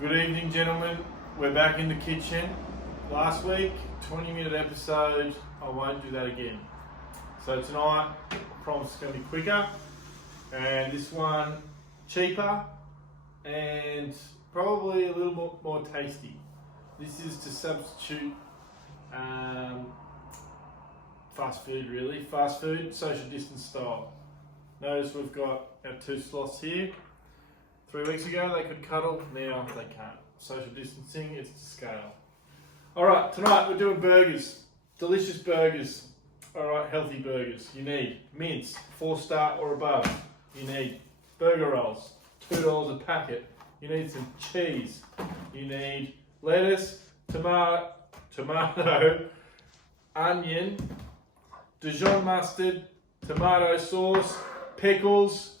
Good evening, gentlemen. We're back in the kitchen. Last week, 20-minute episode. I won't do that again. So tonight, I promise it's going to be quicker. And this one, cheaper and probably a little more tasty. This is to substitute fast food, really. Fast food, social distance style. Notice we've got our two sloths here. 3 weeks ago they could cuddle, now they can't. Social distancing, it's to scale. Alright, tonight we're doing burgers. Delicious burgers. Alright, healthy burgers. You need mince, 4-star or above. You need burger rolls, $2 a packet. You need some cheese. You need lettuce, tomato, onion, Dijon mustard, tomato sauce, pickles,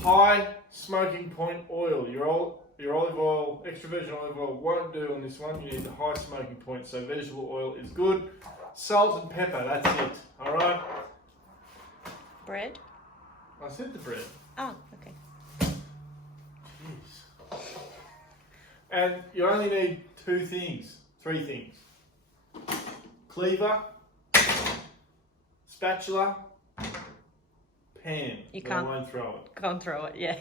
high smoking point oil. Your olive oil, extra virgin olive oil won't do on this one. You need the high smoking point, so vegetable oil is good. Salt and pepper, that's it. Alright? Bread? I said the bread. Oh, okay. Jeez. And you only need three things. Cleaver, spatula, pan. You but I can't- won't throw it. Can't throw it, yeah.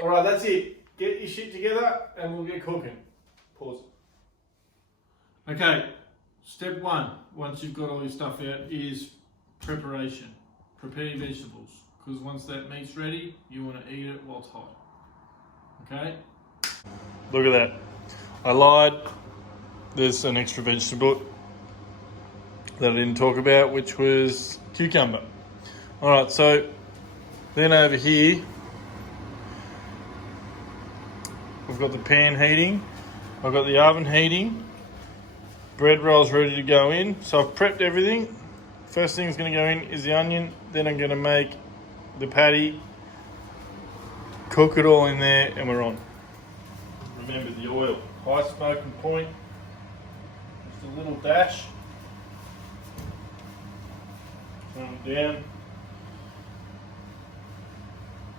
Alright, that's it. Get your shit together and we'll get cooking. Pause. Okay, step one, once you've got all your stuff out, is preparation. Prepare your vegetables, because once that meat's ready, you want to eat it while it's hot. Okay? Look at that. I lied. There's an extra vegetable that I didn't talk about, which was cucumber. Alright, so then over here, we've got the pan heating, I've got the oven heating, bread rolls ready to go in. So I've prepped everything. First thing that's going to go in is the onion, then I'm going to make the patty, cook it all in there, and we're on. Remember the oil, high smoking point, just a little dash, turn it down,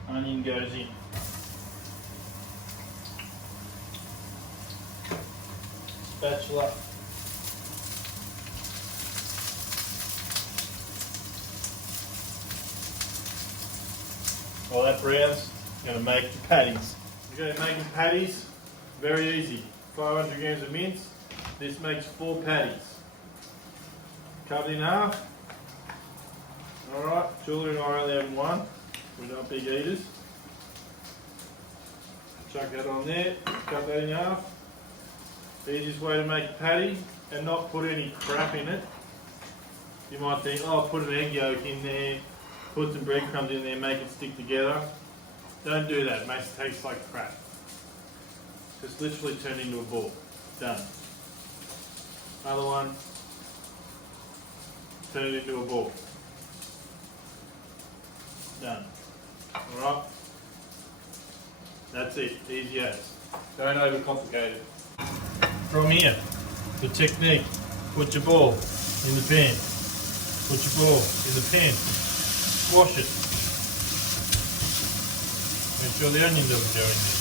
onion goes in. Spatula. While that browns, I'm going to make the patties. Okay, making patties, very easy. 500 grams of mince. This makes 4 patties. Cut it in half. Alright, Julie and I are only having one. We're not big eaters. Chuck that on there, cut that in half. The easiest way to make a patty and not put any crap in it. You might think, oh, I'll put an egg yolk in there, put some breadcrumbs in there, make it stick together. Don't do that, it makes it taste like crap. Just literally turn into a ball. Done. Another one, turn it into a ball. Done. Alright? That's it, easy as. Don't overcomplicate it. From here, the technique, put your ball in the pan, put your ball in the pan, squash it, make sure the onion doesn't go in there.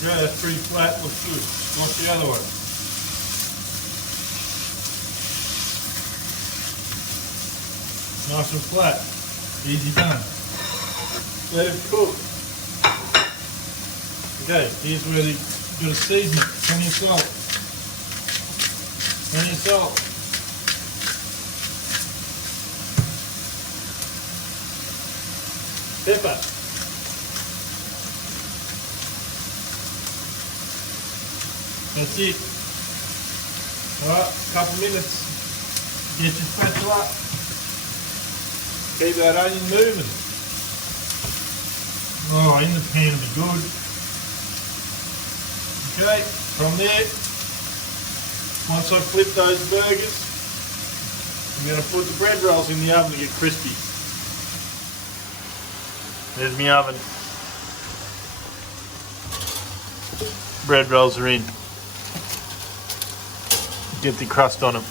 Okay, that's pretty flat, looks good. Squash the other one. Nice and flat, easy done. Let it cook. Okay, here's where you've got to season it. Plenty of salt. Plenty of salt. Pepper. That's it. Alright, couple minutes. Get your spatula. Keep that onion moving. Oh, in the pan will be good. Okay, from there, once I flip those burgers, I'm going to put the bread rolls in the oven to get crispy. There's my oven. Bread rolls are in. Get the crust on them.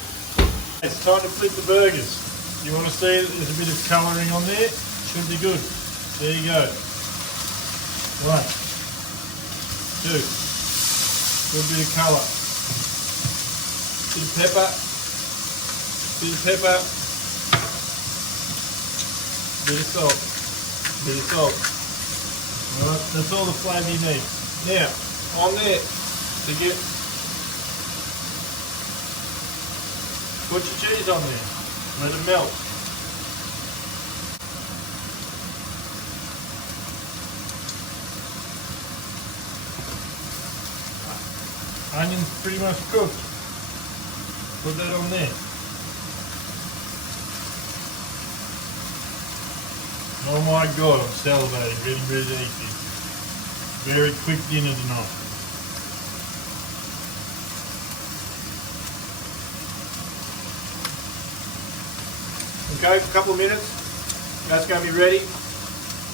It's time to flip the burgers. You want to see there's a bit of colouring on there? Should be good. There you go. 1, 2. Good bit of colour. Bit of pepper. Bit of pepper. Bit of salt. Bit of salt. Alright, that's all the flavour you need. Now, on there, to get, put your cheese on there. Let it melt. Onion's pretty much cooked. Put that on there. Oh my god, I'm salivating, ready to eat this. Very quick dinner tonight. Okay, a couple of minutes. That's going to be ready.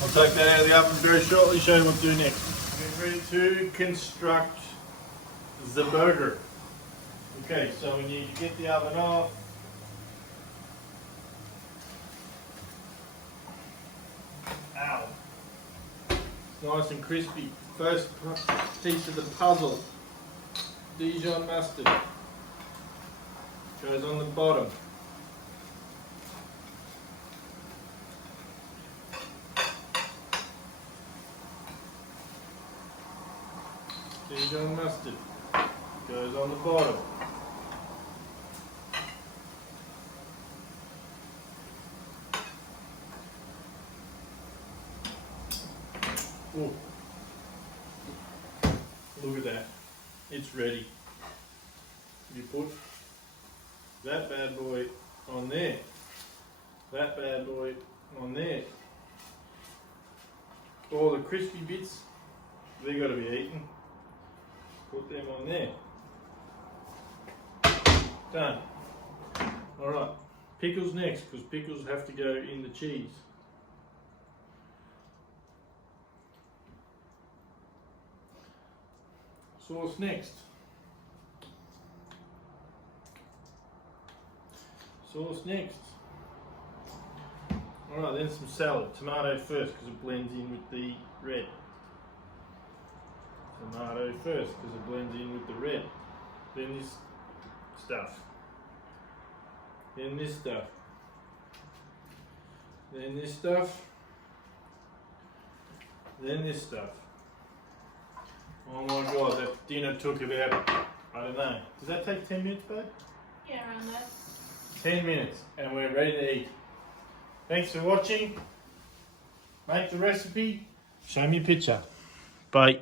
I'll take that out of the oven very shortly, show you what to do next. We're ready to construct the burger. Okay, so we need to get the oven off. Ow. It's nice and crispy. First piece of the puzzle. Dijon mustard. Goes on the bottom. Dijon mustard goes on the bottom. Ooh. Look at that. It's ready. You put that bad boy on there. That bad boy on there. All the crispy bits, they got to be eaten. Put them on there. Done. Alright, pickles next, because pickles have to go in the cheese. Sauce next. Sauce next. Alright, then some salad. Tomato first, because it blends in with the red. Tomato first because it blends in with the red. Then this stuff. Then this stuff. Then this stuff. Then this stuff. Oh my god, that dinner took about, I don't know. Does that take 10 minutes, babe? Yeah, around that. 10 minutes and we're ready to eat. Thanks for watching. Make the recipe. Show me a picture. Bye.